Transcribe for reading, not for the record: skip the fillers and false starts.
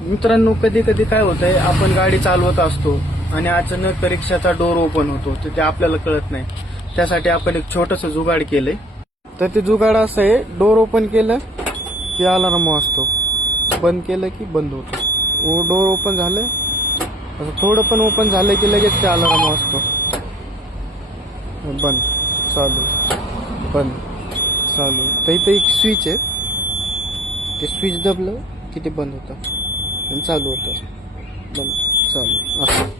मित्रांनो, कधी कधी काय होतंय, आपण गाडी चालवत असतो आणि अचानक रिक्षाचा डोर ओपन होतो, तर ते आपल्याला कळत नाही. त्यासाठी आपण एक छोटस जुगाड केलंय. तर ते जुगाड असं आहे, डोर ओपन केलं की अलार्म वाजतो, बंद केलं की बंद होतो. डोर ओपन झालं, असं थोडं पण ओपन झालं की लगेच ते अलार्म वाजतो. बंद, चालू, बंद, चालू. तर इथं एक स्विच आहे, ते स्विच दबलं की ते बंद होतं आणि चालू होतं, बंद, चालू, असं.